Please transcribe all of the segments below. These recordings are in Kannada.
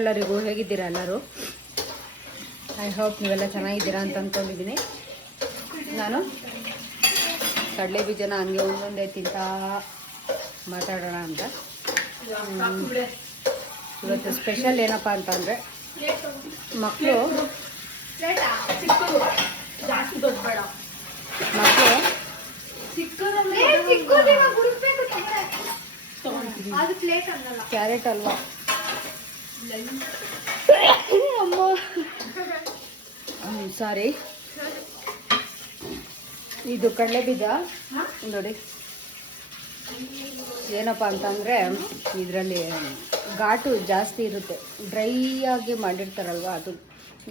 ಎಲ್ಲರಿಗೂ ಹೇಗಿದ್ದೀರಾ ಎಲ್ಲರೂ? ಐ ಹೋಪ್ ನೀವೆಲ್ಲ ಚೆನ್ನಾಗಿದ್ದೀರಾ ಅಂತ ಅಂದ್ಕೊಂಡಿದ್ದೀನಿ. ನಾನು ಕಡಲೆ ಬೀಜನ ಹಂಗೆ ಒಂದೊಂದೇ ತಿಂತಾ ಮಾತಾಡೋಣ ಅಂತ. ಇವತ್ತು ಸ್ಪೆಷಲ್ ಏನಪ್ಪ ಅಂತಂದರೆ ಮಕ್ಕಳು ಕ್ಯಾರೆಟ್ ಅಲ್ವಾ ಸಾರಿ, ಇದು ಕಡಲೆ ಬೀಜ ನೋಡಿ. ಏನಪ್ಪ ಅಂತಂದರೆ ಇದರಲ್ಲಿ ಘಾಟು ಜಾಸ್ತಿ ಇರುತ್ತೆ. ಡ್ರೈ ಆಗಿ ಮಾಡಿರ್ತಾರಲ್ವ, ಅದು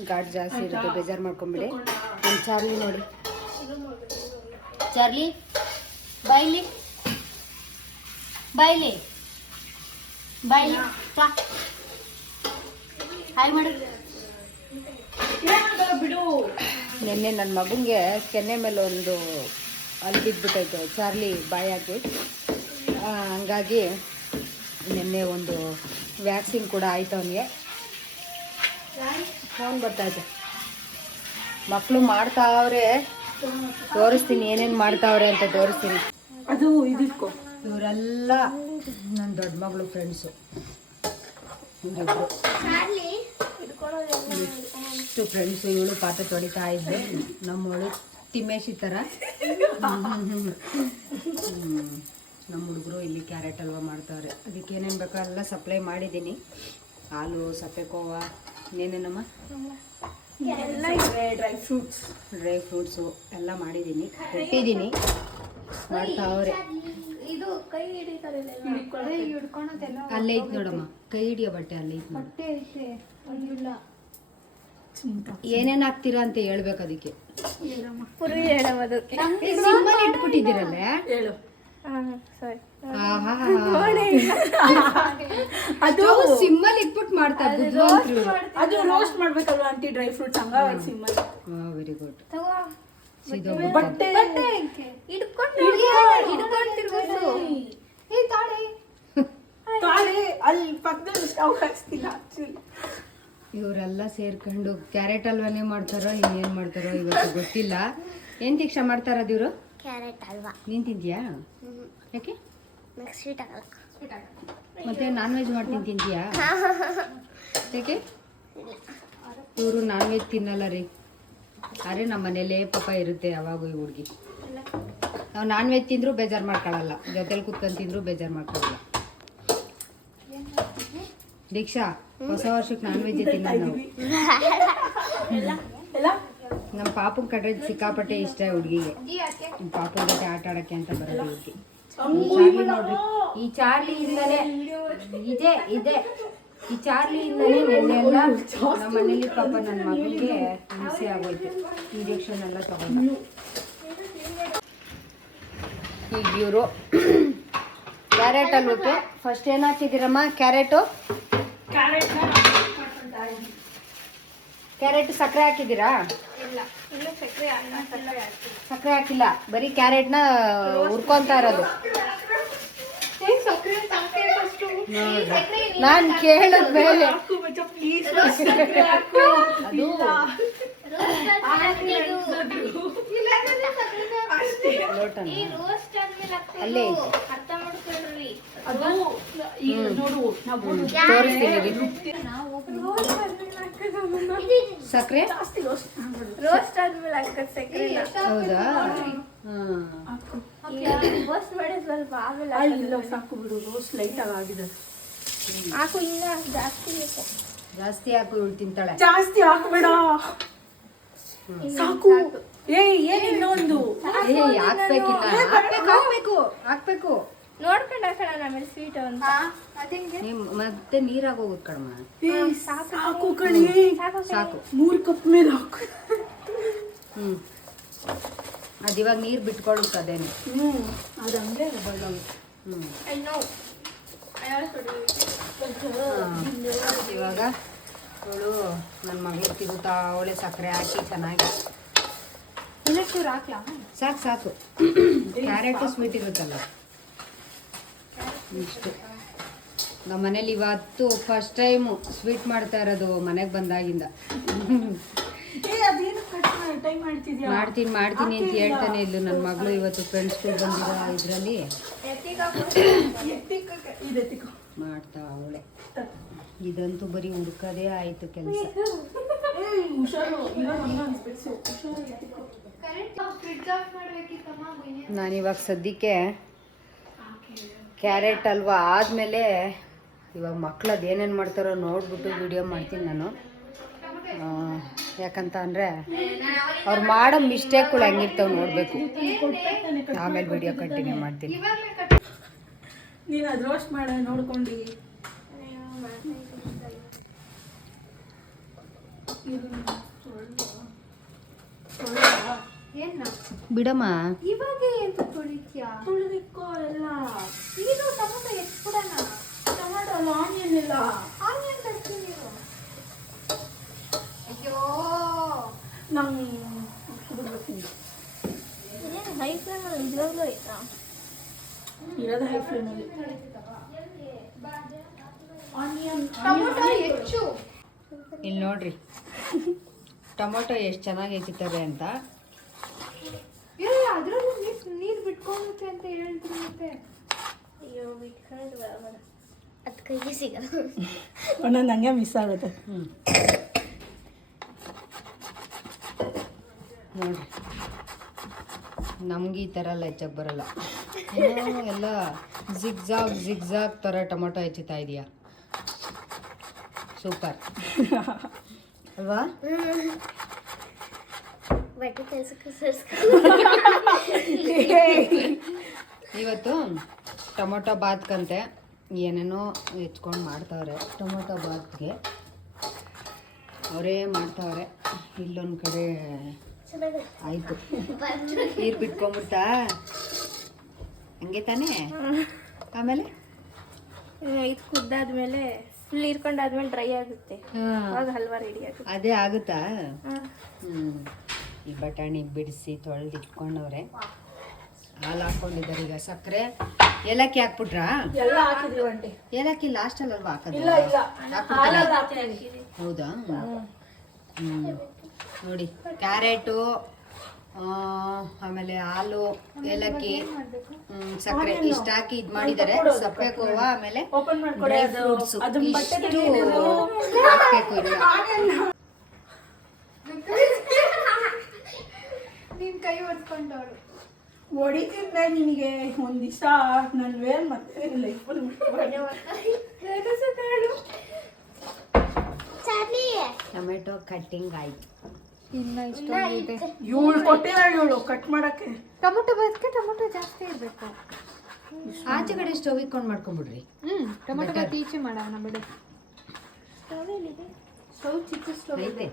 ಘಾಟ್ ಜಾಸ್ತಿ ಇರುತ್ತೆ. ಬೇಜಾರು ಮಾಡ್ಕೊಂಬಿಡಿ. ನಮ್ಮ ಚಾರ್ಲಿ ನೋಡಿ, ಚಾರ್ಲಿ ಬಾಯ್ಲಿ ಬಾಯ್ಲಿ ಬಾಯ್ಲಿ ಹಾಯ್ ಮಾಡಿ. ನಿನ್ನೆ ನನ್ನ ಮಗನಿಗೆ ಕೆನ್ನೆ ಮೇಲೆ ಒಂದು ಅಲ್ಲಿ ಬಿದ್ದುಬಿಟ್ಟೈತೆ ಚಾರ್ಲಿ ಬಾಯಿ ಹಾಕಿ. ಹಂಗಾಗಿ ನಿನ್ನೆ ಒಂದು ವ್ಯಾಕ್ಸಿನ್ ಕೂಡ ಆಯಿತು ಅವನಿಗೆ. ಫೋನ್ ಬರ್ತಾಯಿದೆ, ಮಕ್ಕಳು ಮಾಡ್ತಾವ್ರೆ, ತೋರಿಸ್ತೀನಿ ಏನೇನು ಮಾಡ್ತಾವ್ರೆ ಅಂತ ತೋರಿಸ್ತೀನಿ. ಅದು ಇದಿಟ್ಕೊ. ಇವರೆಲ್ಲ ನನ್ನ ದೊಡ್ಡ ಮಗಳು ಫ್ರೆಂಡ್ಸು. ಇವರಿಬ್ರು ಇಷ್ಟು ಫ್ರೆಂಡ್ಸು. ಇವಳು ಪಾತ್ರೆ ತೊಳಿತಾ ಇದ್ದೆ, ನಮ್ಮವಳು ತಿಮ್ಮೇಶಿ ಥರ. ನಮ್ಮ ಹುಡುಗರು ಇಲ್ಲಿ ಕ್ಯಾರೆಟ್ ಹಲ್ವಾ ಮಾಡ್ತಾವ್ರೆ. ಅದಕ್ಕೆ ಏನೇನು ಬೇಕೋ ಎಲ್ಲ ಸಪ್ಲೈ ಮಾಡಿದ್ದೀನಿ. ಹಾಲು, ಸಪ್ಪೆಕೋವ, ಏನೇನಮ್ಮ ಡ್ರೈ ಫ್ರೂಟ್ಸು ಎಲ್ಲ ಮಾಡಿದ್ದೀನಿ, ಕೊಟ್ಟಿದ್ದೀನಿ. ಮಾಡ್ತಾವ್ರೆ. ಅಲ್ಲೇ ಐತೆ ನೋಡಮ್ಮ, ಕೈ ಹಿಡಿಯೋ ಬಟ್ಟೆ ಅಲ್ಲೇ ಐತೆ ನೋಡಿ. ಏನೇನು ಹಾಕ್ತೀರಾ ಅಂತ ಹೇಳ್ಬೇಕು. ಅದಕ್ಕೆ ಸಿಮ್ಮಲ್ಲಿ ಇಟ್ಬಿಟ್ಟಿದ್ದೀರಲ್ಲ, ಅದು ಸಿಮ್ಮಲ್ಲಿ ಇಟ್ಬಿಟ್ಟು ಮಾಡ್ತಾರೆ. ಅದು ರೋಸ್ಟ್ ಮಾಡ್ಬೇಕಲ್ವಾ ಆಂಟಿ, ಡ್ರೈ ಫ್ರೂಟ್ಸ್ ಹಂಗಾಗಿ ಸಿಮ್ಮಲ್ಲಿ. Very good. ಇವರೆಲ್ಲ ಸೇರ್ಕೊಂಡು ಕ್ಯಾರೆಟ್ ಹಲ್ವಾನೇ ಮಾಡ್ತಾರೋ ಇನ್ನೇನು ಮಾಡ್ತಾರೋ ಇವತ್ತು ಗೊತ್ತಿಲ್ಲ. ಏನು ದೀಕ್ಷಾ ಮಾಡ್ತಾರದು ಇವರು? ಕ್ಯಾರೆಟ್ ಹಲ್ವಾ. ನೀನು ತಿಂತೀಯಾ? ಯಾಕೆ ಮತ್ತೆ ನಾನ್ ವೆಜ್ ಮಾಡ್ತೀನಿ ತಿಂತೀಯಾ? ಯಾಕೆ? ಇವರು ನಾನ್ ವೆಜ್ ತಿನ್ನಲ್ಲ ರೀ. ಅರೆ ನಮ್ಮ ಮನೇಲೇ ಪಾಪ ಇರುತ್ತೆ ಯಾವಾಗೂ ಈ ಹುಡುಗಿ. ನಾವು ನಾನ್ ವೆಜ್ ತಿಂದರೂ ಬೇಜಾರು ಮಾಡ್ಕೊಳ್ಳಲ್ಲ, ಜೊತೆಲಿ ಕುತ್ಕೊಂಡು ತಿಂದರೂ ಬೇಜಾರು ಮಾಡ್ಕೊಳ್ಳಲ್ಲ. ದೀಕ್ಷಾ, ಹೊಸ ವರ್ಷಕ್ಕೆ ನಾನ್ ವೆಜ್ ತಿನ್ನೋದು ನಾವು. ನಮ್ಮ ಪಾಪನ ಕಡೆ ಸಿಕ್ಕಾಪಟ್ಟೆ ಇಷ್ಟ ಹುಡುಗಿಗೆ. ನಮ್ಮ ಪಾಪನ ಜೊತೆ ಆಟ ಆಡೋಕ್ಕೆ ಅಂತ ಬರೋದು ಹುಡುಗಿ. ಚಾರ್ಲಿ ನೋಡ್ರಿ, ಈ ಚಾರ್ಲಿಯಿಂದನೇ ಇದೆ ಈ ಚಾರ್ಲಿಯಿಂದನೇ ನೆನ್ನೆಲ್ಲ ನಮ್ಮ ಮನೇಲಿ ಪಾಪ ನನ್ನ ಮಗನಿಗೆ ಹಿಂಸೆ ಆಗೋಯ್ತು. ಇಂಜೆಕ್ಷನ್ ಎಲ್ಲ ತಗೊಂಡು. ಈಗ ಇವರು ಕ್ಯಾರೆಟ್ ಹಲ್ವಕ್ಕೆ ಫಸ್ಟ್ ಏನು ಹಾಕಿದ್ದೀರಮ್ಮ? ಕ್ಯಾರೆಟ್ ಸಕ್ಕರೆ ಹಾಕಿದ್ದೀರಾ? ಸಕ್ಕರೆ ಹಾಕಿಲ್ಲ, ಬರೀ ಕ್ಯಾರೆಟ್ನ ಹುರ್ಕೊಂತ ಇರೋದು. ನಾನು ಕೇಳಿದ್ಮೇಲೆ ಅದು ಅಲ್ಲೇ ತೋರಿಸ್ತೀನಿ. ಸಕ್ಕರೆ ಹೌದಾ? ಜಾಸ್ತಿ ಹಾಕು, ಇವಳು ತಿಂತಾಳೆ. ಜಾಸ್ತಿ ಹಾಕ್ಬೇಡ, ಸಾಕು. ಏನ್ ಇನ್ನೊಂದು ಹಾಕ್ಬೇಕು. ನೋಡ್ಕೊಂಡು ಹಾಕೋಣ ಆಮೇಲೆ ಸ್ವೀಟ್ ಅಂತ. ಮತ್ತೆ ನೀರಾಗ ಹೋಗುದು ಕಡಿಮೆ. ಸಾಕು ಕಣಿ, ಸಾಕು. 3 ಕಪ್ ಮೇಲೆ ಹಾಕು. ಅದು ಇವಾಗ ನೀರು ಬಿಟ್ಕೊಳ್ಳುತ್ತೆ ಅದೇನೆ. ಅದಂಗೆ ಇವಾಗ ಅವಳು ನನ್ನ ಮಗಳು ತಿಗುತ್ತಾ ಅವಳೆ ಸಕ್ಕರೆ ಹಾಕಿ ಚೆನ್ನಾಗಿ. ಸಾಕು. ಕ್ಯಾರೆಟ್ ಸ್ವೀಟ್ ಇರುತ್ತಲ್ಲ ಇಷ್ಟು. ನಮ್ಮ ಮನೇಲಿ ಇವತ್ತು ಫಸ್ಟ್ ಟೈಮು ಸ್ವೀಟ್ ಮಾಡ್ತಾ ಇರೋದು ಮನೆಗೆ ಬಂದಾಗಿಂದ. ಟೈಮ್ ಮಾಡ್ತಿದ್ಯಾ? ಮಾಡ್ತೀನಿ ಅಂತ ಹೇಳ್ತಾನೆ ಇದ್ದು ನನ್ನ ಮಗಳು. ಇವತ್ತು ಫ್ರೆಂಡ್ಸ್ ಕೂಡ ಬಂದಿರೋ ಇದರಲ್ಲಿ ಮಾಡ್ತಾ ಅವಳೆ. ಇದಂತೂ ಬರೀ ಹುಡ್ಕೋದೇ ಆಯ್ತು ಕೆಲಸ. ನಾನಿವಾಗ ಸದ್ಯಕ್ಕೆ ಕ್ಯಾರೆಟ್ ಹಲ್ವಾ ಆದಮೇಲೆ ಇವಾಗ ಮಕ್ಳದ್ದು ಏನೇನು ಮಾಡ್ತಾರೋ ನೋಡ್ಬಿಟ್ಟು ವಿಡಿಯೋ ಮಾಡ್ತೀನಿ ನಾನು. ಯಾಕಂತ ಅಂದರೆ ಅವ್ರು ಮಾಡೋ ಮಿಸ್ಟೇಕ್ಗಳು ಹೆಂಗಿರ್ತಾವೆ ನೋಡಬೇಕು. ಆಮೇಲೆ ವಿಡಿಯೋ ಕಂಟಿನ್ಯೂ ಮಾಡ್ತೀನಿ. ನೀನು ಅದು ರೋಸ್ಟ್ ಮಾಡ ನೋಡ್ಕೊಂಡು ಬಿಡಮ್ಮ. ಇವಾಗ ಎಂತ ತೊಳಿತ್ಯಾ? ತುಳಿದಿಕ್ಕೋ ಎಲ್ಲ. ಇದು ಟೊಮೊಟೊ ಎಷ್ಟು ಕೊಡೋಣ? ಟೊಮಾಟೊ ಅಲ್ಲ, ಆನಿಯನ್ ಇಲ್ಲ. ಆನಿಯನ್ ತರ್ತೀನಿ ನೀವು. ಅಯ್ಯೋ ನಂಗೆ ಕುಡಿದ್ಬಿಡ್ತೀನಿ. ಹೈ ಫ್ಲೇಮಲ್ಲಿ ಇವಾಗಲೂ ಆಯ್ತಾ? ಇರೋದು ಹೈ ಫ್ಲೇಮಲ್ಲಿ. ಆನಿಯನ್ ಟೊಮೊಟೊ ಹೆಚ್ಚು. ಇಲ್ಲಿ ನೋಡ್ರಿ ಟೊಮೊಟೊ ಎಷ್ಟು ಚೆನ್ನಾಗಿ ಹೆಚ್ಚುತ್ತದೆ ಅಂತ. ಇಲ್ಲ ಅದ್ರಲ್ಲೂ ನೀರು ಬಿಟ್ಕೊಳ್ಳುತ್ತೆ ಅಂತ ಹೇಳ್ತೀನಿ ಮತ್ತೆ. ಅಯ್ಯೋ ಬಿಟ್ಕೊಳ್ಳೋದು ಬರಬೇಡ, ಅದು ಕೈಗೆ ಸಿಗಲ್ಲ. ಒಂದೊಂದು ಹಂಗೆ ಮಿಸ್ ಆಗುತ್ತೆ. ನೋಡ್ರಿ ನಮ್ಗೆ ಈ ಥರ ಎಲ್ಲ ಹೆಚ್ಚಕ್ಕೆ ಬರಲ್ಲ. ಎಲ್ಲ ಜಿಗ್ಜಾಗ್ ಥರ ಟೊಮೊಟೊ ಹೆಚ್ಚುತ್ತಾ ಇದೆಯಾ? ಸೂಪರ್ ಅಲ್ವಾ? ಬಟ್ಟೆ ಕೆಲಸಕ್ಕೆ ಇವತ್ತು ಟೊಮೊಟೊ ಬಾತ್ಕಂತೆ ಏನೇನೋ ಹೆಚ್ಕೊಂಡು ಮಾಡ್ತಾವ್ರೆ. ಟೊಮೊಟೊ ಬಾತ್ಗೆ ಅವರೇ ಮಾಡ್ತಾವ್ರೆ. ಇಲ್ಲೊಂದು ಕಡೆ ಆಯಿತು ನೀರು ಬಿಟ್ಕೊಂಬಿಡ್ತಾ ಹಂಗೆ ತಾನೇ. ಆಮೇಲೆ ಇದು ಕುದ್ದಾದ್ಮೇಲೆ ಫುಲ್ ಹೀರ್ಕೊಂಡಾದ್ಮೇಲೆ ಡ್ರೈ ಆಗುತ್ತೆ, ಅವಾಗ ಹಲ್ವಾ ರೆಡಿ ಆಗುತ್ತೆ. ಅದೇ ಆಗುತ್ತಾ? ಈ ಬಟಾಣಿ ಬಿಡಿಸಿ ತೊಳೆದು ಇಟ್ಕೊಂಡವ್ರೆ. ಹಾಲು ಹಾಕ್ಕೊಂಡಿದ್ದಾರೆ. ಈಗ ಸಕ್ಕರೆ ಏಲಕ್ಕಿ ಹಾಕ್ಬಿಟ್ರಾ? ಎಲ್ಲ ಹಾಕಿದ್ವಿ ಒಂಟಿ. ಏಲಕ್ಕಿ ಲಾಸ್ಟಲ್ಲಿ ಅಲ್ವಾ ಹಾಕೋದು? ಇಲ್ಲ ಇಲ್ಲ, ಹಾಲಲ್ಲಿ ಹಾಕ್ತೀವಿ. ಹೌದಾ? ನೋಡಿ ಕ್ಯಾರೆಟು, ಆಮೇಲೆ ಹಾಲು, ಏಲಕ್ಕಿ, ಸಕ್ಕರೆ ಇಷ್ಟು ಹಾಕಿ ಇದು ಮಾಡಿದ್ದಾರೆ. ಸಪ್ಪೆ ಕೋವಾ ಆಮೇಲೆ ಓಪನ್ ಮಾಡ್ಕೊಡಿ. ಡ್ರೈ ಫ್ರೂಟ್ಸ್ ಅದನ್ನ ಬಟ್ಟೆ ಇಷ್ಟು ತೆಗೀರಿ. ಹಾಕಬೇಕು. ಇಲ್ಲ ನಿನ್ ಕೈ ಹೊಡ್ಕೊಂಡವಳು ಹೊಡಿತಿದ್ದೆ ನಿನಗೆ ಒಂದು ದಿವಸ. ನನ್ನ ವೇರ್ ಮತ್ತೆ ಲೈಫಲ್ಲಿ ಟೊಮೆಟೊ ಕಟ್ಟಿಂಗ್ ಆಯ್ತು. ಇನ್ನ ಇದೆ. ಇವಳು ಕೊಟ್ಟಿದ್ದಾಳೆ, ಇವಳು ಕಟ್ ಮಾಡಕ್ಕೆ. ಟೊಮೊಟೊ ಬಾತ್ಗೆ ಟೊಮೊಟೊ ಜಾಸ್ತಿ ಇರಬೇಕು. ಆಚೆ ಕಡೆ ಸ್ಟವ್ ಇಟ್ಕೊಂಡು ಮಾಡ್ಕೊಂಡ್ಬಿಡ್ರಿ. ಟೊಮೊಟೊ ಬಾತ್ ಈಚೆ ಮಾಡೋಣ ಬಿಡು. ಸ್ಟವ್ ಚಿಕ್ಕ ಸ್ಟವ್ ಐತೆ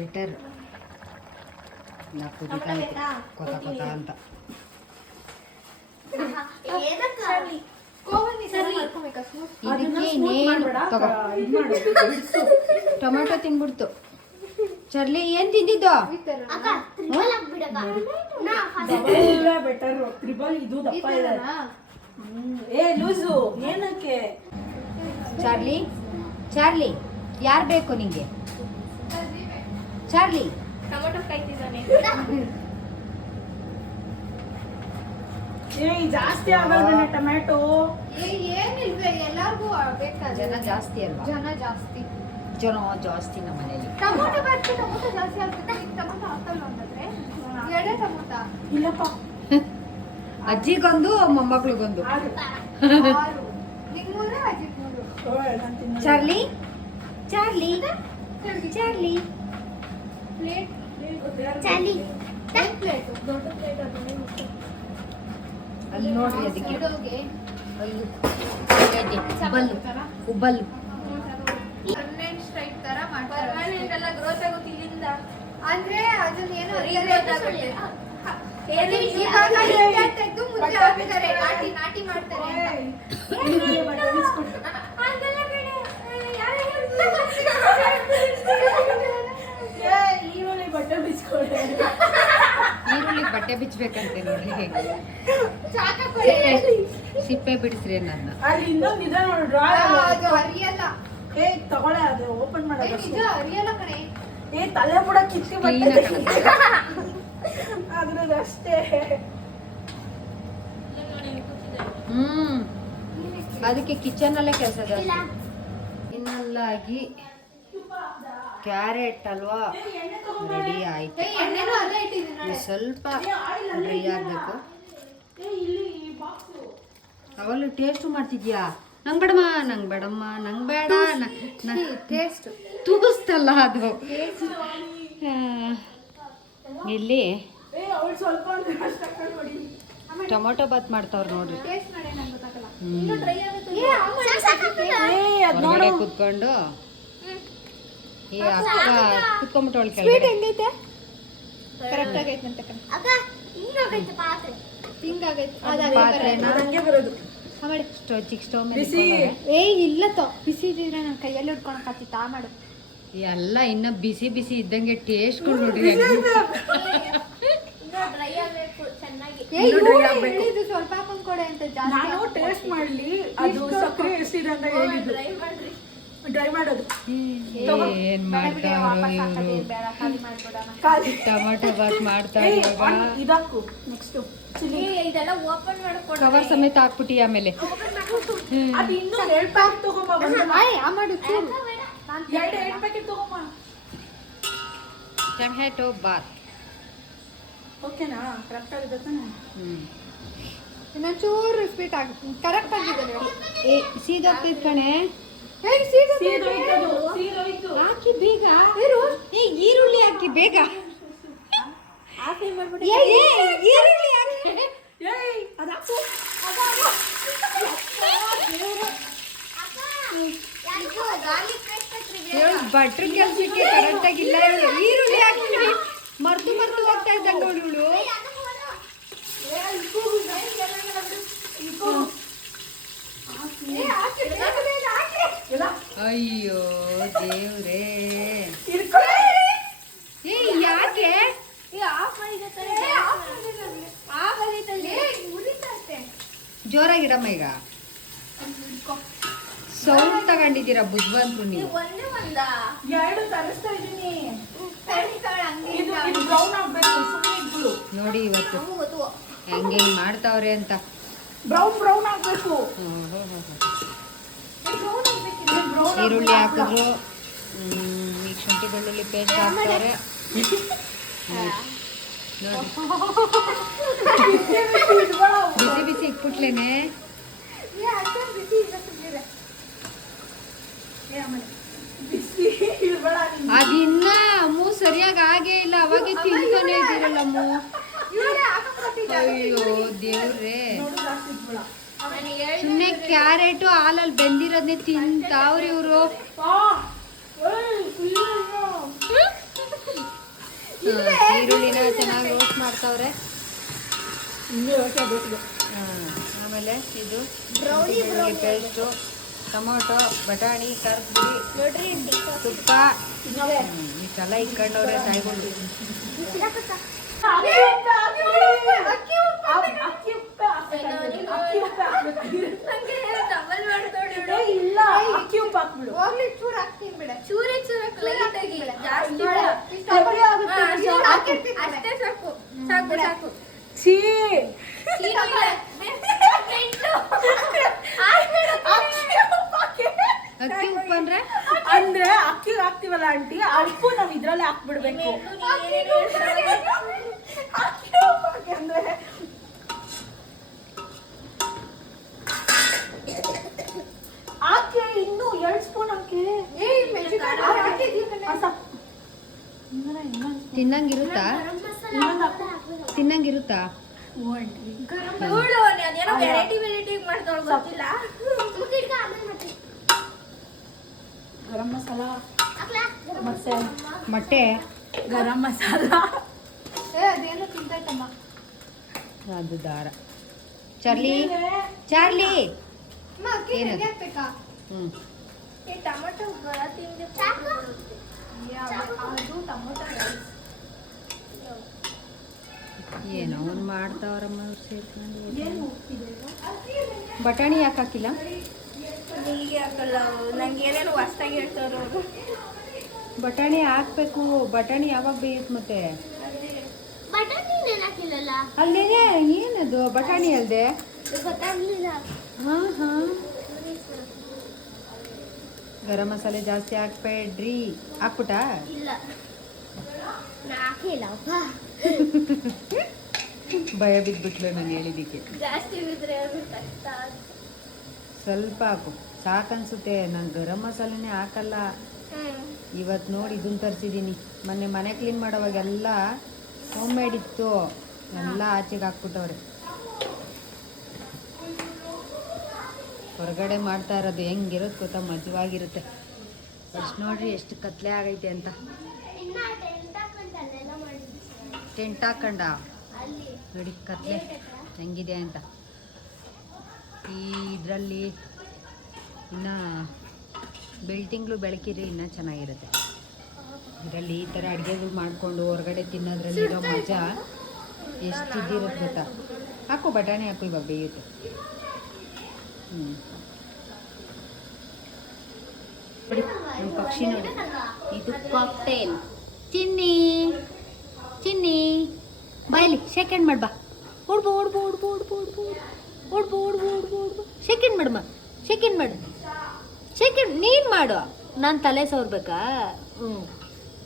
ಬೆಟರ್. ನಾ ಕುದಿತಾ ಐತೆ ಕೊತ ಕೊತ ಅಂತ. ಇದಕ್ಕೆ ಇನ್ನೇನು ತಗೋ. ಟೊಮೆಟೊ ತಿನ್ಬಿಡ್ತು. ಚರ್ಲಿ ಏನ್ ತಿಂದಿದ್ದು? ಬೆಟರ್. ತ್ರಿಬಲ್ ಇದು ದಪ್ಪ ಇದೆ. ಏ ಲೂಸು ಏನಕ್ಕೆ? ಚಾರ್ಲಿ ಚಾರ್ಲಿ ಯಾರು ಬೇಕು ನಿಂಗೆ? ಚಾರ್ಲಿ ಟೊಮೊಟೊ ಕಾಯ್ತಿದ್ದಾನೆ. ಏ ಜಾಸ್ತಿ ಆಗಲ್ವೇನೆ ಟೊಮ್ಯಾಟೊ? ಏನಿಲ್ವೇ, ಎಲ್ಲಾರ್ಗು ಬೇಕಾ? ಜನ ಜಾಸ್ತಿ ಅಲ್ವಾ? ಜನ ಜಾಸ್ತಿ ನಮ್ಮ ಮನೇಲಿ. ಟೊಮೊಟೊ ಬಾತ್ಗೆ ಟೊಮೊಟೊ ಜಾಸ್ತಿ ಆಗ್ತದೆ. ಟೊಮೊಟೊ ಹಾಕಲ್ಲ ಅಂದ್ರೆ ಎರಡೇ ಟೊಮೊಟೊ. ಇಲ್ಲಪ್ಪ, ಅಜ್ಜಿಗೊಂದು ಮೊಮ್ಮಕ್ಳಿಗೊಂದು. ನಿಮ್ಮೂರೇ ಅಜಿತ್ ಮೂರು. Charlie Charlie Charlie plate Charlie plate ದೊಡ್ಡ ಪ್ಲೇಟ್ ಅದನ್ನೇ ಅಲ್ಲಿ ನೋಡ್ರಿ. ಅದಕ್ಕೆ ಇಡೋಗೆ ಉಬ್ಬಲ್ಲು ಉಬ್ಬಲ್ಲು. ಪರ್ಮನೆಂಟ್ ಸ್ಟ್ರೈಟ್ ತರ ಮಾಡ್ತಾರೆ. ಪರ್ಮನೆಂಟ್ ಎಲ್ಲ ಗ್ರೋತ್ ಆಗುತ್ತೆ ಇಲ್ಲಿಂದ. ಅಂದ್ರೆ ಅದನ್ನ ಏನೋ ತೆಗೆದು ಮುಂದೆ ಹಾಕ್ತಾರೆ. ನಾಟಿ ಮಾಡ್ತಾರೆ. ಹಂಗೆಲ್ಲ ಬೇಡ. ಈರುಳ್ಳಿ ಬಟ್ಟೆ ಬಿಚ್ಕೊಳ್ಳಿ. ಈರುಳ್ಳಿ ಬಟ್ಟೆ ಬಿಚ್ಚಬೇಕಂತೆ ನೋಡ್ರಿ. ಚಾಕ ಕೊಡಿ. ಸಿಪ್ಪೆ ಬಿಡಿಸ್ರಿ ನನ್ನ. ಅಲ್ಲಿ ಇನ್ನೊಂದು ಇದೆ ನೋಡು ಡ್ರಾ. ಅದು ಅರಿಯಲ್ಲ. ಏ ತಗೊಳ್ಳೆ ಅದು ಓಪನ್ ಮಾಡೋದು. ನಿಜ ಅರಿಯಲ್ಲ ಕಣೆ. ಏ ತಲೆ ಕೂಡ ಕಿತ್ತಿ ಬರ್ತದೆ ಅದ್ರದ್ದು ಅಷ್ಟೇ. ಅದಕ್ಕೆ ಕಿಚನ್ ಅಲ್ಲೇ ಕೆಲಸ ಜಾಸ್ತಿ. ಇನ್ನಲ್ಲಾಗಿ ಕ್ಯಾರೆಟ್ ಹಲ್ವಾ ರೆಡಿ ಆಯ್ತು. ಎಣ್ಣೆನೂ ಅಲ್ಲೇ ಇಟ್ಟಿದ್ದೀನಿ ನೋಡಿ. ಸ್ವಲ್ಪ ಡ್ರೈ ಆಗಬೇಕು. ಅವಳು ಟೇಸ್ಟು ಮಾಡ್ತಿದ್ಯಾ? ನಂಗೆ ಬೇಡಮ್ಮ, ನಂಗೆ ಬೇಡಮ್ಮ, ನಂಗೆ ಬೇಡ. ಟೇಸ್ಟ್ ತೂಗಿಸ್ತಲ್ಲ ಅದು. ಇಲ್ಲಿ ಸ್ವಲ್ಪ ಟೊಮೊಟೊ ಬಾತ್ ಮಾಡ್ತಾವ್ರು ನೋಡ್ರಿ. ಟೇಸ್ಟ್ ಮಾಡಿ ನಂಗೆ ಗೊತ್ತಾಗಲ್ಲ. ಹ್ಮ್. ಇನ್ನೂ ಡ್ರೈ ಆಗುತ್ತೆ. ಹೊರಗಡೆ ಕುತ್ಕೊಂಡು ಈ ಅಕ್ಕ ಕುತ್ಕೊಂಡ್ಬಿಟ್ಟವಳು ಸ್ವೀಟ್ ಕೆಳಗಡೆ. ಹೆಂಗೈತೆ? ಕರೆಕ್ಟ್ ಆಗೈತೆ ಅಂತ ಕಣೆ. ಹಿಂಗ್ ಆಗೈತೆ. ಪಾತ್ರೆನ ಹಂಗೆ ಬರೋದು. ಮಾಡಿ ಚಿಕ್ಕ ಸ್ಟವ್ ಮೇಲೆ ಬಿಸಿ. ಇಟ್ಕೊಂಡವ್ರೆ. ಇಲ್ಲ ಬಿಸಿ ಇದ್ರೆ ನನ್ನ ಕೈಯಲ್ಲಿ ಹಿಡ್ಕೊಳಕತ್ತಿ ತಾ ಮಾಡು. ಎಲ್ಲ ಇನ್ನ ಬಿಸಿ ಬಿಸಿ ಇದ್ದಂಗೆ ಟೇಸ್ಟ್ ನೋಡ್ರಿ. ಹೇಳಿದ್ದು ಸ್ವಲ್ಪ ಹಾಕೊಂಡ್ ಕೊಡೆ ಅಂತ ಜಾಸ್ತಿ ನಾನು ಟೇಸ್ಟ್ ಮಾಡ್ಲಿ ಅದು ಸಕ್ಕರೆ ಎಷ್ಟಿದೆ ಅಂತ ಹೇಳಿದ್ದು. ಡ್ರೈ ಮಾಡೋದು. ಏನ್ ಮಾಡ್ತಾವ್ರು ಇವ್ರು? ಖಾಲಿ. ಟೊಮೊಟೊ ಬಾತ್ ಮಾಡ್ತಾರೆ ಇವಾಗ. ಇದಾಕು ನೆಕ್ಸ್ಟ್ ಚಿಲ್ಲಿ. ಇದೆಲ್ಲ ಓಪನ್ ಮಾಡ್ಕೊಡು. ಕವರ್ ಸಮೇತ ಹಾಕ್ಬಿಟ್ಟಿ ಆಮೇಲೆ. ಅದು ಇನ್ನೂ 2 ಪ್ಯಾಕೆಟ್ ತಗೊಂಬ. ಮಾಡು ಚೂರು. ಎರಡು ಪ್ಯಾಕೆಟ್ ತಗೊಂಬ. ಟೊಮೆಟೊ ಬಾತ್. ಓಕೆನಾ? ಕರೆಕ್ಟ್ ಆಗಿದೆ ತಾನೆ? ಇನ್ನೊಂದು ಚೂರು ಸ್ವೀಟ್ ಆಗಿ ಕರೆಕ್ಟ್ ಆಗಿದೆ ನೋಡಿ. ಏ ಸೀದೋಗ್ತಿದ್ ಕಣೆ. ಸೀದೋಯ್ತು. ಹಾಕಿ ಬೇಗ. ಏ ಈರುಳ್ಳಿ ಹಾಕಿ ಬೇಗ. ಏ, ಈರುಳ್ಳಿ ಹಾಕಿ. ಏಯ್ ಅದಾಕು. ಬಟ್ರ್ ಕೆಲ್ಸಕ್ಕೆ ಕರೆಕ್ಟ್ ಆಗಿಲ್ಲ ಇವಳು. ಈರುಳ್ಳಿ ಹಾಕಿ ಮರ್ತು ಹೋಗ್ತಾ ಇದ್ದಂಗ ಇವಳು. ಅಯ್ಯೋ ದೇವ್ರೇ. ಏ ಯಾಕೆ ಜೋರಾಗಿಡಮ್ಮ ಈಗ. ಸೌಂಡ್ ತಗೊಂಡಿದ್ದೀರಾ ಬುದ್ಧಿವಂತರು ನೀವು. ಎರಡು ತರಿಸ್ತಾ ಇದೀನಿ. ಇದು ಬ್ರೌನ್ ಆಗ್ಬೇಕು. ಸುಮ್ಮನೆ ಇದ್ಬಿಡು. ನೋಡಿ ಇವತ್ತು ಹೆಂಗೆ ಮಾಡ್ತಾವ್ರೆ ಅಂತ. ಬ್ರೌನ್ ಆಗ್ಬೇಕು. ಈರುಳ್ಳಿ ಹಾಕಿದ್ರು. ಈಗ ಶುಂಠಿ ಬೆಳ್ಳುಳ್ಳಿ ಪೇಸ್ಟ್ ಹಾಕ್ತಾರೆ ನೋಡಿ. ಬಿಸಿ ಬಿಸಿ ಇಕ್ಬಿಟ್ಲೇನೆ. ಅದಿನ್ನ ಅಮ್ಮು ಸರಿಯಾಗಿ ಆಗೇ ಇಲ್ಲ. ಅವಾಗೆ ತಿನ್ಕೊಂಡೇ ಇದ್ದೀರಲ್ಲ ಅಮ್ಮು. ಅಯ್ಯೋ ದೇವ್ರೇ. ಸುಮ್ಮನೆ ಕ್ಯಾರೆಟು ಹಾಲಲ್ಲಿ ಬೆಂದಿರೋದನ್ನೇ ತಿಂತಾವ್ರಿ ಇವರು. ಈರುಳ್ಳಿನ ಚೆನ್ನಾಗಿ ರೋಸ್ಟ್ ಮಾಡ್ತಾವ್ರೆ. ಆಮೇಲೆ ಇದು ಬೆಳ್ಳುಳ್ಳಿ ಪೇಸ್ಟು, ಟೊಮೊಟೊ, ಬಟಾಣಿ, ಕರ್ಪೂರಿ, ತುಪ್ಪ ಇಷ್ಟೆಲ್ಲ ಇಟ್ಕೊಂಡವ್ರೆ ತಾಯಿಗಳು. ಇಲ್ಲ ಅಕ್ಕಿ ಉಪ್ಪು ಹಾಕ್ಬಿಡು. ಹೋಗ್ಲಿ ಚೂರು ಹಾಕ್ತೀನಿ ಬಿಡ. ಚೂರೇ ಜಾಸ್ತಿ ಅಷ್ಟೇ ಸಾಕು. ಸಾಕು ಛೀ ಅಕ್ಕಿ ಉಪ್ಪು ಅಂದ್ರೆ ಅಕ್ಕಿ ಹಾಕ್ತಿವಲ್ಲ ಆಂಟಿ, ಆ ಉಪ್ಪು ನಾವ್ ಇದ್ರಲ್ಲೇ ಹಾಕ್ಬಿಡ್ಬೇಕು. ಅಕ್ಕಿ ಉಪ್ಪು ಹಾಕಿ ಅಂದ್ರೆ ಹಾಕಿ ಇನ್ನು 2 ಸ್ಪೂನ್ ಹಾಕಿ. ತಿನ್ನಂಗಿರುತ್ತಾ? ತಿನ್ನಂಗಿರುತ್ತಾ? ಗರಂ ಮಸಾಲ ಮತ್ತೆ ಮೊಟ್ಟೆ, ಗರಂ ಮಸಾಲ. ಅದೇನೋ ತಿಂತೈತಮ್ಮ. ಅದು ದಾರ. ಚಾರ್ಲಿ ಚಾರ್ಲಿ ಏನದು? ಟೊಮೊಟೊ ತಿಂದು ಅದು ಟೊಮೊಟೊ ರೈಸ್. ಏನೋ ಒಂದು ಮಾಡ್ತಾವ್ರಮ್ಮ ಅವ್ರು ಸೇರ್ಕೊಂಡು. ಬಟಾಣಿ ಯಾಕೆ ಹಾಕಿಲ್ಲ? ಹೀಗೆ ಹಾಕಲ್ಲ ನಂಗೆ ಏನೇನು ಹೊಸ್ದಾಗಿ ಹೇಳ್ತಾವ್ರು ಅವರು. ಬಟಾಣಿ ಹಾಕ್ಬೇಕು. ಬಟಾಣಿ ಯಾವಾಗ ಬೇಯುತ್ತೆ ಮತ್ತೆ? ಅಲ್ಲೇನೆ ಏನದು ಬಟಾಣಿ ಅಲ್ದೆ? ಗೊತ್ತಾಗ್ಲಿಲ್ಲ. ಹಾಂ ಹಾಂ. ಗರಂ ಮಸಾಲೆ ಜಾಸ್ತಿ ಹಾಕ್ಬೇಡ್ರಿ. ಹಾಕ್ಬಿಟ್ಟಾ? ಇಲ್ಲ ಹಾಕಿಲ್ಲ. ಭಯ ಬಿದ್ಬಿಟ್ಲು ನಾನು ಹೇಳಿದ್ದಕ್ಕೆ. ಜಾಸ್ತಿ ಬಿದ್ರೆ ಕಷ್ಟ. ಸ್ವಲ್ಪ ಹಾಕು ಸಾಕನ್ಸುತ್ತೆ. ನಾನು ಗರಂ ಮಸಾಲೆನೇ ಹಾಕಲ್ಲ. ಇವತ್ತು ನೋಡಿ ಇದನ್ನು ತರಿಸಿದ್ದೀನಿ. ಮೊನ್ನೆ ಮನೆ ಕ್ಲೀನ್ ಮಾಡೋವಾಗೆಲ್ಲ ಹೋಮ್ ಮೇಡ್ ಇತ್ತು, ಎಲ್ಲ ಆಚೆಗೆ ಹಾಕ್ಬಿಟ್ಟವ್ರೆ. ಹೊರಗಡೆ ಮಾಡ್ತಾ ಇರೋದು ಹೆಂಗಿರುತ್ತೆ ಗೊತ್ತಾ, ಮಜವಾಗಿರುತ್ತೆ. ಎಷ್ಟು ನೋಡ್ರಿ ಎಷ್ಟು ಕತ್ಲೆ ಆಗೈತೆ ಅಂತ. ಟೆಂಟ್ ಹಾಕೊಂಡ ನೋಡಿ ಕತ್ಲೆ ಹೆಂಗಿದೆ ಅಂತ. ಈ ಇದರಲ್ಲಿ ಇನ್ನು ಬೆಳ್ತಿಂಗಳು ಬೆಳಕಿದ್ರೆ ಇನ್ನೂ ಚೆನ್ನಾಗಿರುತ್ತೆ. ಇದರಲ್ಲಿ ಈ ಥರ ಅಡುಗೆಗಳು ಮಾಡಿಕೊಂಡು ಹೊರಗಡೆ ತಿನ್ನೋದ್ರಲ್ಲಿರೋ ಮಜಾ ಎಷ್ಟು ಇದಿರುತ್ತೆ ಗೊತ್ತಾ. ಹಾಕು ಬಟಾಣಿ ಹಾಕು, ಇವಾಗ ಬೇಯುತ್ತೆ. ನೋಡಿ ನಮ್ಮ ಪಕ್ಷಿ ನೋಡಿ, ಇದು ಕಾಕ್ಟೇಲ್. ಚಿನ್ನಿ ಚಿನ್ನಿ ಬಾಯ್ಲಿ ಶೇಕ್ ಹ್ಯಾಂಡ್ ಮಾಡ್ಬಾ. ಓಡ್ಬೋ ಓಡ್ಬೋ ಓಡ್ಬೋ ಓಡ್ಬೋ ಓಡ್ಬೋ ಓಡ್ಬೋ ಓಡ್ಬೋ ಓಡ್ಬೋ ಓಡ್ಬೋ ಶೇಕ್ ಹ್ಯಾಂಡ್ ಮಾಡಮ್ಮ. ಶೇಕ್ ಹ್ಯಾಂಡ್ ಮಾಡು, ಶೇಕ್ ಹ್ಯಾಂಡ್ ನೀನು ಮಾಡು. ನಾನು ತಲೆ ಸವರ್ಬೇಕಾ?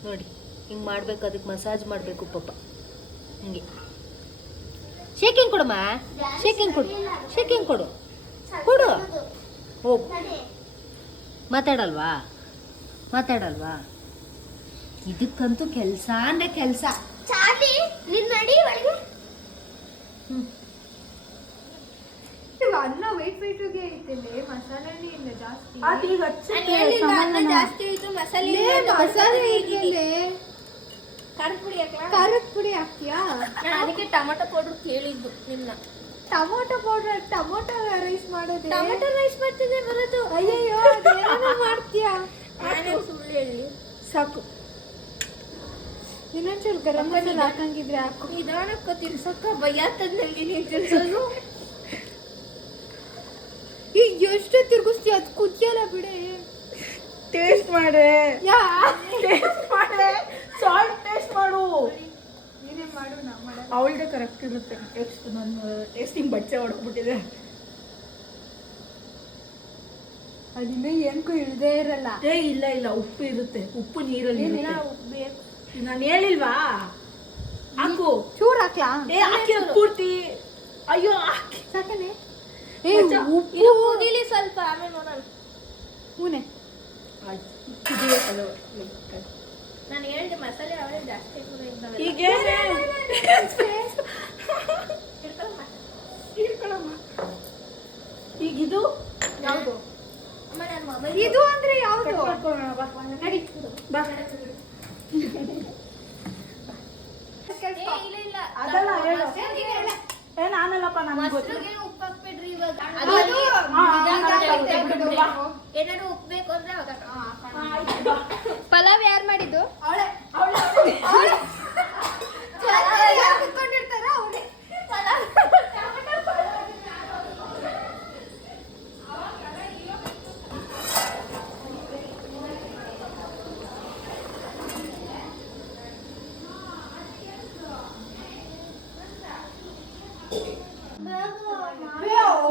ನೋಡಿ ಹಿಂಗೆ ಮಾಡಬೇಕು, ಅದಕ್ಕೆ ಮಸಾಜ್ ಮಾಡಬೇಕು ಪಾಪ. ಹಿಂಗೆ ಶೇಕಿಂಗ್ ಕೊಡಮ್ಮ, ಶೇಕಿಂಗ್ ಕೊಡು, ಶೇಕಿಂಗ್ ಕೊಡು ಕೊಡು. ಹೋಗು. ಮಾತಾಡಲ್ವಾ ಮಾತಾಡಲ್ವಾ? ಇದಕ್ಕಂತೂ ಕೆಲಸ ಅಂದರೆ ಕೆಲಸ. ಅನ್ನ ವೇಟ್ ವೇಟ್ಗೆ ಐತಲ್ಲೇ, ಮಸಾಲೆನೇ ಇಲ್ಲ ಜಾಸ್ತಿ. ಅದೀಗ ಜಾಸ್ತಿ ಆಯ್ತು ಮಸಾಲೆ ಇದೆಯಲ್ಲೇ. ಖಾರದ ಪುಡಿ ಹಾಕ್ತೀಯಾ? ಅದಕ್ಕೆ ಟೊಮೊಟೊ ಪೌಡರ್ ಕೇಳಿದ್ದು ನಿಮ್ನ. ಟೊಮೊಟೊ ಪೌಡರ್ ಟೊಮೊಟೊ ರೈಸ್ ಮಾಡೋದು. ಟೊಮೊಟೊ ರೈಸ್ ಮಾಡ್ತಿದ್ದೆ ಬರೋದು. ಅಯ್ಯಯ್ಯೋ ಅದೇನೋ ಮಾಡ್ತೀಯಾ? ಸುಳ್ಳು ಹೇಳಿ ಸಾಕು. ಇನ್ನೊಂಚೂರು ಗರಂ ಮಸಾಲೆ ಹಾಕಂಗಿದ್ರೆ ಹಾಕು. ನಿಧಾನಕ್ಕೆ ತಿನ್ಸಕ್ಕ ಭಯ ತಂದಂಗೆ ನೀನು ತಿನ್ಸೋದು. ಈಗ ಎಷ್ಟು ತಿರ್ಗಿಸ್ತೀಯ? ಅದು ಕುದಿಯಲ್ಲ ಬಿಡೆ. ಟೇಸ್ಟ್ ಮಾಡೆ, ಯಾ ಟೇಸ್ಟ್ ಮಾಡೆ, ಸಾಲ್ಟ್ ಟೇಸ್ಟ್ ಮಾಡು. ನೀನೇ ಮಾಡು, ನಾ ಮಾಡ. ಅವಳದೇ ಕರೆಕ್ಟ್ ಇರುತ್ತೆ ಟೇಸ್ಟ್. ನನ್ನ ಟೇಸ್ಟಿಂಗ್ ಬಚ್ಚೆ ಹೊಡ್ಬಿಟ್ಟಿದೆ. ಅದಿನ್ನೂ ಏನಕ್ಕೂ ಇಳದೇ ಇರಲ್ಲ. ಇಲ್ಲ ಇಲ್ಲ ಉಪ್ಪು ಇರುತ್ತೆ. ಉಪ್ಪು ನೀರಲ್ಲಿ ಏನಿಲ್ಲ, ಇರುತ್ತೆ. ನಾನು ಹೇಳಿಲ್ವಾ? ಹಾಕು ಚೂರು ಹಾಕ್ಲಾ? ಹಾಕಿ ಪೂರ್ತಿ. ಅಯ್ಯೋ ಹಾಕಿ ಸಾಕನೆ. ಉಪ್ಪು ಕುದೀಲಿ ಸ್ವಲ್ಪ, ಆಮೇಲೆ ನೋಡೋಣ. ಹೂನೆ ನಾನು ಹೇಳಿದೆ ಮಸಾಲೆ ಅವರೇ ಜಾಸ್ತಿ ಈಗ ಈಗ ಇದು ಯಾವುದು? ಇದು ಅಂದ್ರೆ ಯಾವುದು? ನಡಿ ಬಾ. ಅದಲ್ಲ ಹೇಳು. ನಾನಲ್ಲಪ್ಪ, ನನಗೆ ಗೊತ್ತು. ಉಪ್ಪು ಹಾಕ್ಬಿಡ್ರಿ ಇವಾಗ. ಏನಾದ್ರು ಉಪ್ಪು ಬೇಕು ಅಂದ್ರೆ ಪಲಾವ್ ಯಾರು ಮಾಡಿದ್ದು? ಕುತ್ಕೊಂಡಿರ್ತಾರ ಅವಳೆ.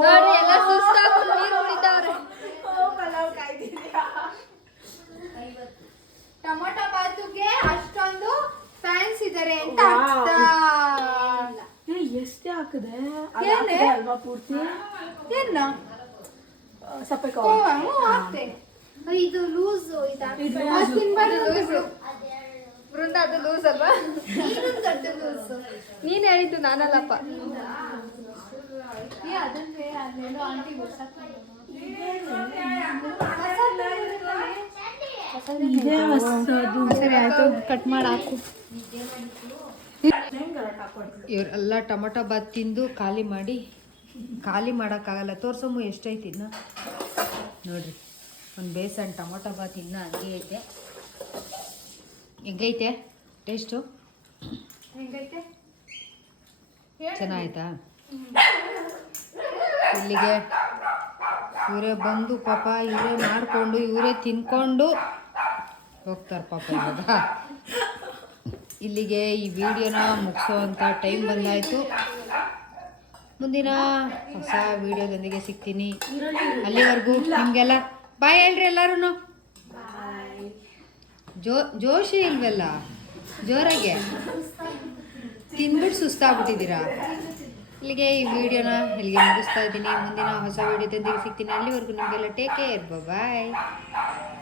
ನೋಡಿ ಎಲ್ಲ ಸುಸ್ತಾಗ್ಬಿಟ್ಟು ನೀರು ಕುಡಿತಾವ್ರೆ. ಟೊಮೊಟೊ ಬಾತುಗೆ ಅಷ್ಟೊಂದು ಫ್ಯಾನ್ಸ್ ಇದಾರೆ ಅಂತ ಅರ್ಥ. ಎಷ್ಟೇ ಹಾಕಿದೆ ಏನೇ? ಅಲ್ವಾ ಪೂರ್ತಿ? ಏನ ಸಪ್ಪೆ ಹಾಕ್ತೆ. ಇದು ಲೂಸ್ ಬೃಂದ, ಅದು ಲೂಸ್ ಅಲ್ವಾ? ನೀನ್ ಹೇಳಿದ್ದು ನಾನಲ್ಲಪ್ಪ. ಕಟ್ ಮಾಡಿ ಹಾಕು. ಇವರೆಲ್ಲ ಟೊಮೊಟೊ ಬಾತ್ ತಿಂದು ಖಾಲಿ ಮಾಡೋಕ್ಕಾಗಲ್ಲ. ತೋರ್ಸಮ್ಮು ಎಷ್ಟೈತಿ ಇನ್ನು ನೋಡ್ರಿ. ಒಂದು ಬೇಸನ್ ಟೊಮೊಟೊ ಬಾತ್ ಇನ್ನೂ ಹಂಗೆ ಐತೆ. ಹೆಂಗೈತೆ ಟೇಸ್ಟು? ಹೆಂಗೈತೆ? ಚೆನ್ನಾಯ್ತಾ? ಇಲ್ಲಿಗೆ ಇವರೇ ಬಂದು ಪಾಪ ಇವರೇ ಮಾಡಿಕೊಂಡು ಇವರೇ ತಿನ್ಕೊಂಡು ಹೋಗ್ತಾರೆ ಪಾಪ ಇವಾಗ. ಇಲ್ಲಿಗೆ ಈ ವಿಡಿಯೋನ ಮುಗಿಸೋವಂಥ ಟೈಮ್ ಬಂದಾಯಿತು. ಮುಂದಿನ ಹೊಸ ವಿಡಿಯೋದೊಂದಿಗೆ ಸಿಗ್ತೀನಿ. ಅಲ್ಲಿವರೆಗೂ ನಿಮಗೆಲ್ಲ ಬಾಯ್ ಹೇಳ್ರಿ ಎಲ್ಲರೂ. ಜೋಶಿ ಇಲ್ವಲ್ಲ, ಜೋರಾಗೆ ತಿಂದ್ಬಿಟ್ಟು ಸುಸ್ತಾಗ್ಬಿಟ್ಟಿದ್ದೀರಾ. ಇಲ್ಲಿಗೆ ಈ ವಿಡಿಯೋನ ಇಲ್ಲಿಗೆ ಮುಗಿಸ್ತಾ ಇದ್ದೀನಿ. ಮುಂದಿನ ಹೊಸ ವಿಡಿಯೋದೊಂದಿಗೆ ಸಿಗ್ತೀನಿ. ಅಲ್ಲಿವರೆಗೂ ನಿಮಗೆಲ್ಲ ಟೇಕ್ ಕೇರ್, ಬಾಯ್.